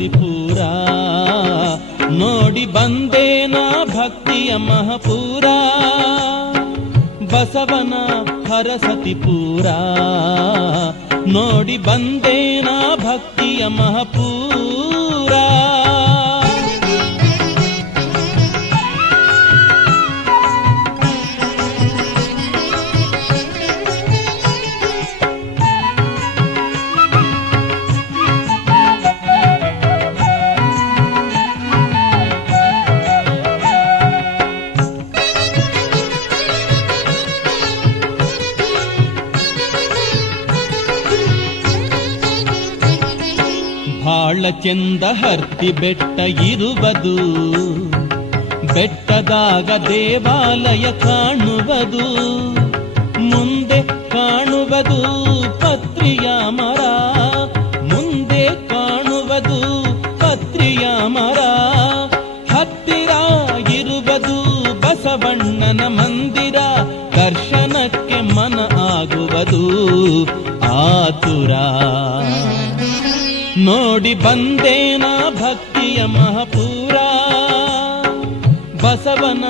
ಹರಸತಿ ಪೂರ ನೋಡಿ ಬಂದೇನ ಭಕ್ತಿಯ ಮಹಪೂರ. ಬಸವನ ಹರಸತಿಪೂರ. ನೋಡಿ ಬಂದೇನ ಭಕ್ತಿಯ ಮಹಪೂರ. ಚೆಂದ ಹರ್ತಿ ಬೆಟ್ಟ ಇರುವುದು. ಬೆಟ್ಟದಾಗ ದೇವಾಲಯ ಕಾಣುವುದು. ಮುಂದೆ ಕಾಣುವುದು. ನೋಡಿ ಬಂದೇನ ಭಕ್ತಿಯ ಮಹಪೂರ. ಬಸವನ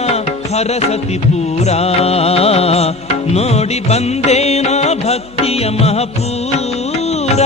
ಹರಸತಿ ಪೂರ. ನೋಡಿ ಬಂದೇನ ಭಕ್ತಿಯ ಮಹಪೂರ.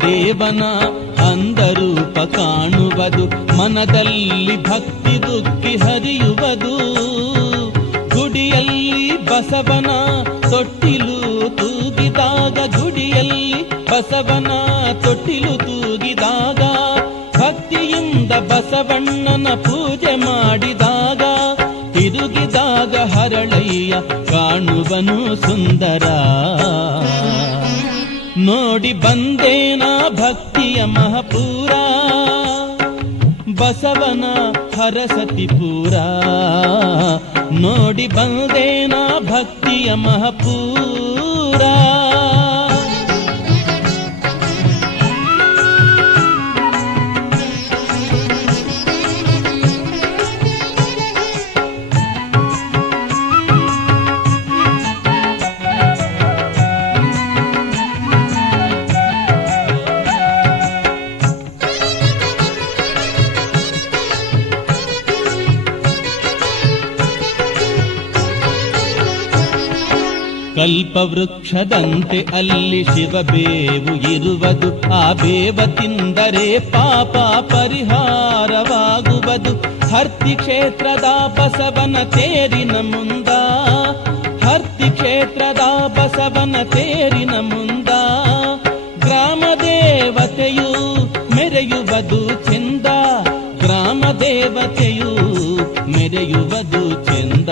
ದೇವನ ಅಂದರೂಪ ಕಾಣುವುದು, ಮನದಲ್ಲಿ ಭಕ್ತಿ ದುಃಖಿ ಹರಿಯುವುದು. ಗುಡಿಯಲ್ಲಿ ಬಸವನ ತೊಟ್ಟಿಲು ತೂಗಿದಾಗ, ಗುಡಿಯಲ್ಲಿ ಬಸವನ ತೊಟ್ಟಿಲು ತೂಗಿದಾಗ, ಭಕ್ತಿಯಿಂದ ಬಸವಣ್ಣನ ಪೂಜೆ ಮಾಡಿದಾಗ ತಿರುಗಿದಾಗ ಹರಳಯ್ಯ ಕಾಣುವನು ಸುಂದರ. ನೋಡಿ ಬಂದೇನ ಭಕ್ತಿಯ ಮಹಪೂರ ಬಸವನ ಹರಸತಿ ಪೂರ ನೋಡಿ ಬಂದೇನ ಭಕ್ತಿಯ ಮಹಪೂರ ಕಲ್ಪವೃಕ್ಷದಂತೆ ಅಲ್ಲಿ ಶಿವಬೇವು ಇರುವುದು ಆ ಬೇವ ತಿಂದರೆ ಪಾಪ ಪರಿಹಾರವಾಗುವುದು ಹರ್ತಿ ಕ್ಷೇತ್ರದ ಬಸವನ ತೇರಿನ ಮುಂದ ಹರ್ತಿ ಕ್ಷೇತ್ರದ ಬಸವನ ತೇರಿನ ಮುಂದ ಗ್ರಾಮ ದೇವತೆಯು ಮೆರೆಯುವುದು ಚೆಂದ ಗ್ರಾಮ ದೇವತೆಯು ಮೆರೆಯುವುದು ಚೆಂದ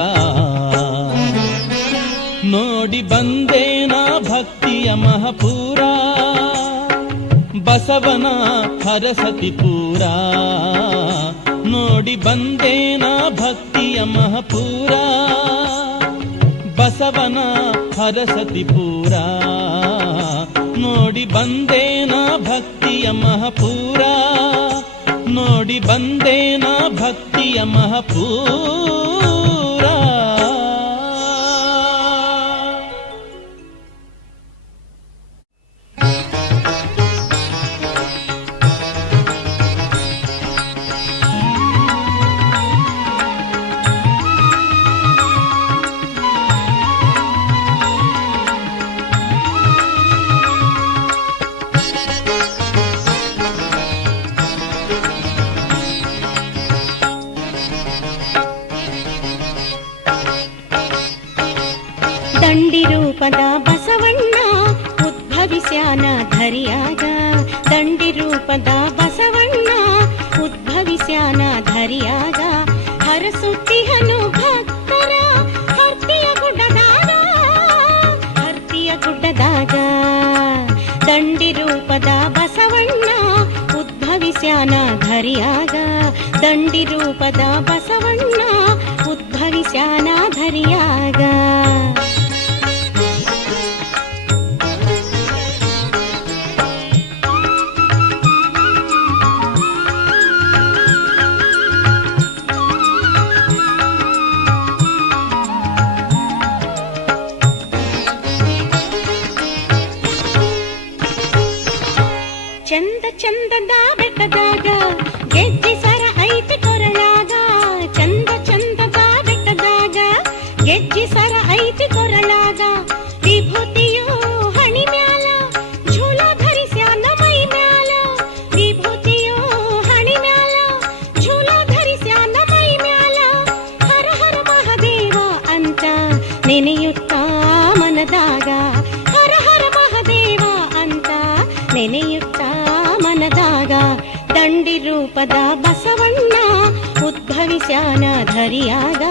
ನೋಡಿ ಬಂದೇನ ಭಕ್ತಿಯ ಮಹಪೂರ. ಬಸವನ ಹರಸತಿಪೂರ ನೋಡಿ ಬಂದೇನ ಭಕ್ತಿಯ ಮಹಪೂರ. ಬಸವನ ಹರಸತಿಪೂರ ನೋಡಿ ಬಂದೇನ ಭಕ್ತಿಯ ಮಹಪೂರ. ನೋಡಿ ಬಂದೇನ ಭಕ್ತಿಯ ಮಹಪೂರ. ನೆನೆಯುತ್ತಾ ಮನದಾಗ ದಂಡಿ ರೂಪದ ಬಸವಣ್ಣ ಉದ್ಭವಿಸ್ಯಾನ ಧರಿಯಾಗ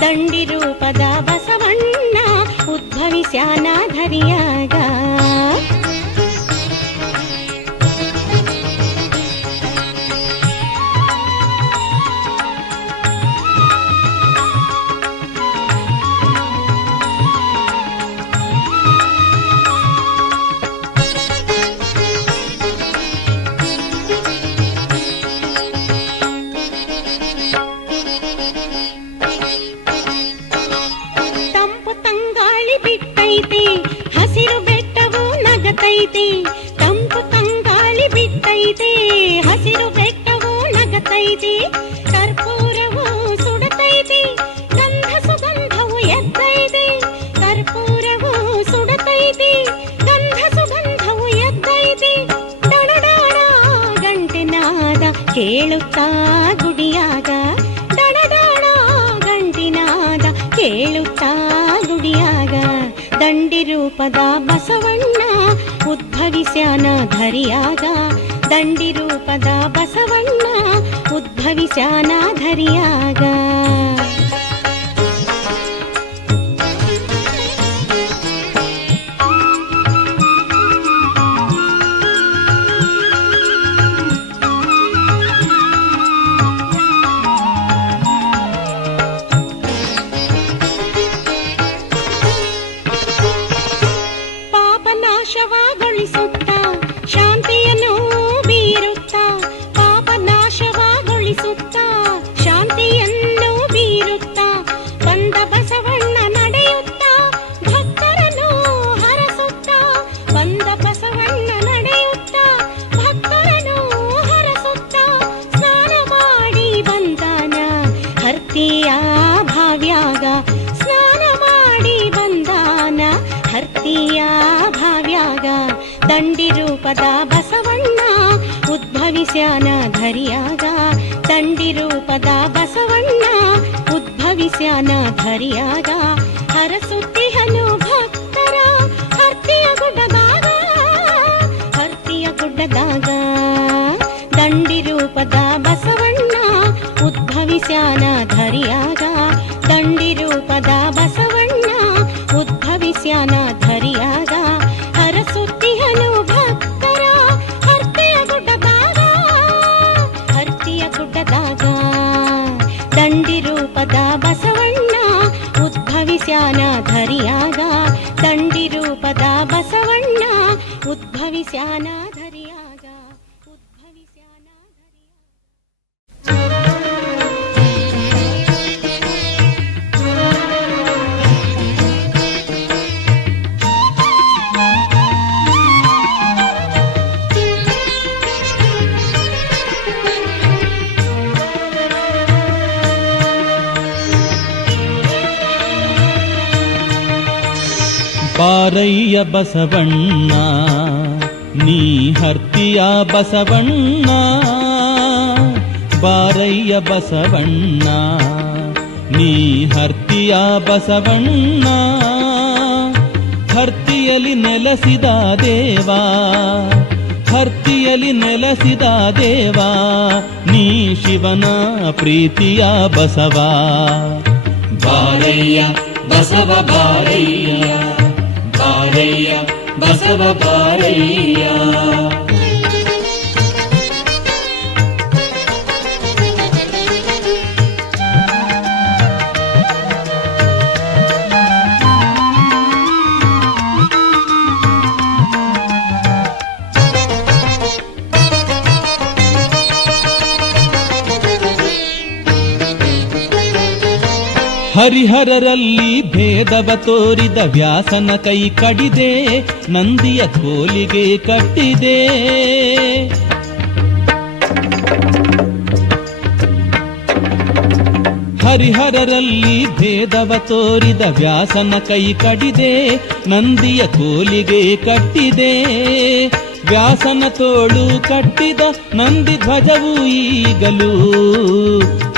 ದಂಡಿ ರೂಪದ ಬಸವಣ್ಣ ಉದ್ಭವಿಸ್ಯಾನ ಧರಿಯಾಗ ಉದ್ಭವಿಸ್ಯಾನ ದಂಡಿ ರೂಪದ ಬಸವಣ್ಣ ಉದ್ಭವಿಸ್ಯಾನ ಧರಿಯಾಗ ದಂಡಿ ರೂಪದ ಬಸವಣ್ಣ ಉದ್ಭವಿಸ್ಯಾನ ಧರಿಯಾಗ ಹರಸುತ್ತಿಹನು ಭಕ್ತರ ಹರ್ತಿಯ ಗುಡ್ಡದಾಗ ಹರ್ತಿಯ ಗುಡ್ಡದಾಗ. ದಂಡಿ ರೂಪದ ಬಸವಣ್ಣ ಉದ್ಭವಿಸ್ಯಾನ ಧರಿಯಾಗ ಉದ್ಭವಿಸ್ಯಾನ ಧರಿಯಾಗ ದಂಡಿ ರೂಪದ ಬಸವಣ್ಣ ಉದ್ಭವಿಸ್ಯಾನ ಬಾರಯ್ಯ ಬಸವಣ್ಣ, ನೀ ಹರ್ತಿಯ ಬಸವಣ್ಣ, ಬಾರಯ್ಯ ಬಸವಣ್ಣ, ನೀ ಹರ್ತಿಯ ಬಸವಣ್ಣ ಹರ್ತಿಯಲಿ ನೆಲೆಸಿದ ದೇವಾ ಹರ್ತಿಯಲಿ ನೆಲೆಸಿದ ದೇವಾ, ನೀ ಶಿವನ ಪ್ರೀತಿಯ ಬಸವ. ಬಾರಯ್ಯ ಬಸವ, ಬಾರಯ್ಯ. ಬಾರಯ್ಯ ಬಸವ ಬಾರಯ್ಯ. ಹರಿಹರರಲ್ಲಿ ಭೇದವ ತೋರಿದ ವ್ಯಾಸನ ಕೈ ಕಡಿದೆ, ನಂದಿಯ ಕೋಲಿಗೆ ಕಟ್ಟಿದೆ. ಹರಿಹರರಲ್ಲಿ ಭೇದವ ತೋರಿದ ವ್ಯಾಸನ ಕೈ ಕಡಿದೆ, ನಂದಿಯ ಕೋಲಿಗೆ ಕಟ್ಟಿದೆ. ವ್ಯಾಸನ ತೋಳು ಕಟ್ಟಿದ ನಂದಿ ಧ್ವಜವು ಈಗಲೂ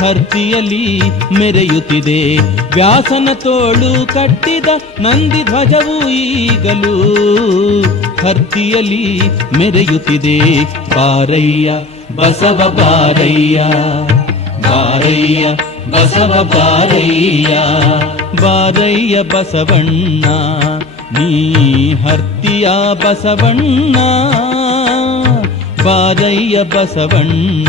ಹರ್ತಿಯಲ್ಲಿ ಮೆರೆಯುತ್ತಿದೆ. ವ್ಯಾಸನ ತೋಳು ಕಟ್ಟಿದ ನಂದಿ ಧ್ವಜವು ಈಗಲೂ ಹರ್ತಿಯಲ್ಲಿ ಮೆರೆಯುತ್ತಿದೆ. ಬಾರಯ್ಯ, ಬಸವ ಬಾರಯ್ಯ ಬಾರಯ್ಯ, ಬಸವ ಬಾರಯ್ಯ ಬಾರಯ್ಯ ಬಸವಣ್ಣ ನೀ ಹರ್ತಿಯ ಬಸವಣ್ಣ ಬಾಜಯ್ಯ ಬಸವಣ್ಣ.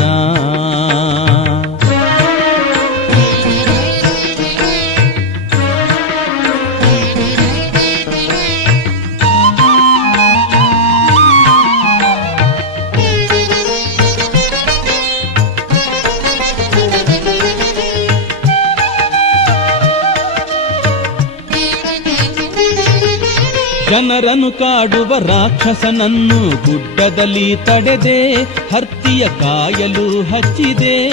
ಜನರನ್ನು ಕಾಡುವ ರಾಕ್ಷಸನನ್ನು ಗುಡ್ಡದಲ್ಲಿ ತಡೆದೆ, ಹರ್ತಿಯ ಕಾಯಲು ಹಚ್ಚಿದೆ.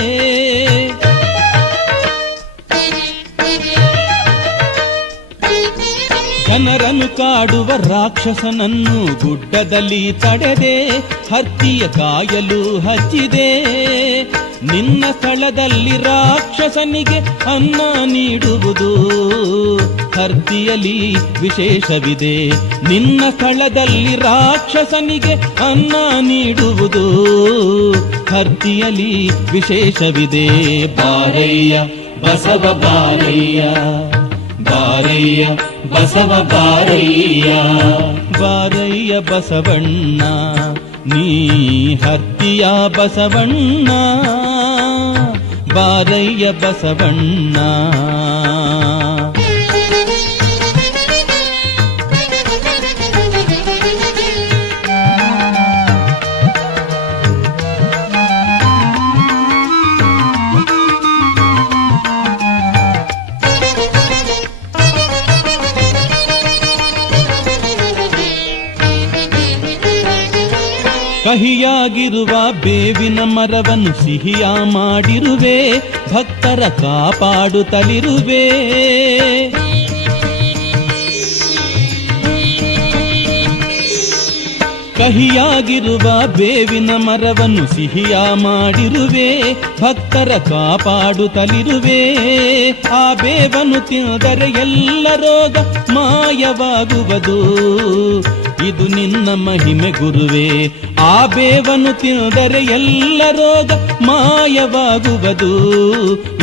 ಜನರನ್ನು ಕಾಡುವ ರಾಕ್ಷಸನನ್ನು ಗುಡ್ಡದಲ್ಲಿ ತಡೆದೆ ಹತ್ತಿಯ ಕಾಯಲು ಹಚ್ಚಿದೆ. ನಿನ್ನ ಸ್ಥಳದಲ್ಲಿ ರಾಕ್ಷಸನಿಗೆ ಅನ್ನ ನೀಡುವುದು. ಹರ್ತಿಯಲ್ಲಿ ವಿಶೇಷವಿದೆ. ನಿನ್ನ ಸ್ಥಳದಲ್ಲಿ ರಾಕ್ಷಸನಿಗೆ ಅನ್ನ ನೀಡುವುದು. ಹರ್ತಿಯಲ್ಲಿ ವಿಶೇಷವಿದೆ. ಬಾರಯ್ಯ, ಬಸವ ಬಾರಯ್ಯ. ಬಾರಯ್ಯ, ಬಸವ ಬಾರಯ್ಯ. ಬಾರಯ್ಯ ಬಸವಣ್ಣ. ನೀ ಹರ್ತಿಯ ಬಸವಣ್ಣ ಬಾರಯ್ಯ ಬಸವಣ್ಣ. ಕಹಿಯಾಗಿರುವ ಬೇವಿನ ಮರವನ್ನು ಸಿಹಿಯ ಮಾಡಿರುವೆ, ಭಕ್ತರ ಕಾಪಾಡುತ್ತಲಿರುವೆ. ಕಹಿಯಾಗಿರುವ ಬೇವಿನ ಮರವನ್ನು ಸಿಹಿಯ ಮಾಡಿರುವೆ, ಭಕ್ತರ ಕಾಪಾಡುತ್ತಲಿರುವೆ. ಆ ಬೇವನ್ನು ತಿಂದರೆ ಎಲ್ಲ ರೋಗ ಮಾಯವಾಗುವುದು. ಇದು ನಿನ್ನ ಮಹಿಮೆ ಗುರುವೇ. ಆ ಬೇವನ್ನು ತಿಂದರೆ ಎಲ್ಲ ರೋಗ ಮಾಯವಾಗುವುದು.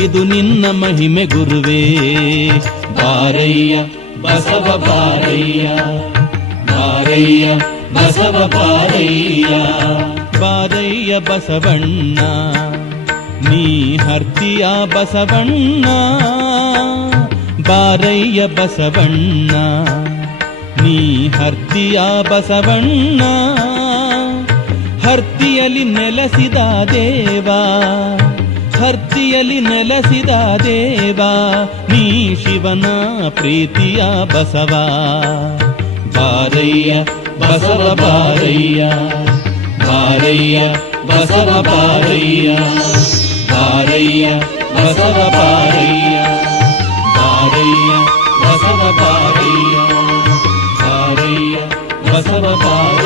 ಇದು ನಿನ್ನ ಮಹಿಮೆ ಗುರುವೇ. ಬಾರಯ್ಯ, ಬಸವ ಬಾರಯ್ಯ. ಬಾರಯ್ಯ, ಬಸವ ಬಾರಯ್ಯ. ಬಾರಯ್ಯ ಬಸವಣ್ಣ. ನೀ ಹರ್ತಿಯ ಬಸವಣ್ಣ. ಬಾರಯ್ಯ ಬಸವಣ್ಣ. ನೀ ಹರ್ತಿಯ ಬಸವಣ್ಣ, ಹರ್ತಿಯಲ್ಲಿ ನೆಲೆಸಿದ ದೇವಾ, ಹರ್ತಿಯಲ್ಲಿ ನೆಲೆಸಿದ ದೇವಾ, ನೀ ಶಿವನ ಪ್ರೀತಿಯ ಬಸವ. ಬಾರಯ್ಯ ಬಸವ ಬಾರಯ್ಯ ಬಾರಯ್ಯ, ಬಸವ ಬಾರಯ್ಯ ಬಾರಯ್ಯ, ಬಸವ ಬಾರಯ್ಯ ಬಾರಯ್ಯ, ಬಸವ ಬಾರಯ್ಯ. ಬಸವ ಪಾವ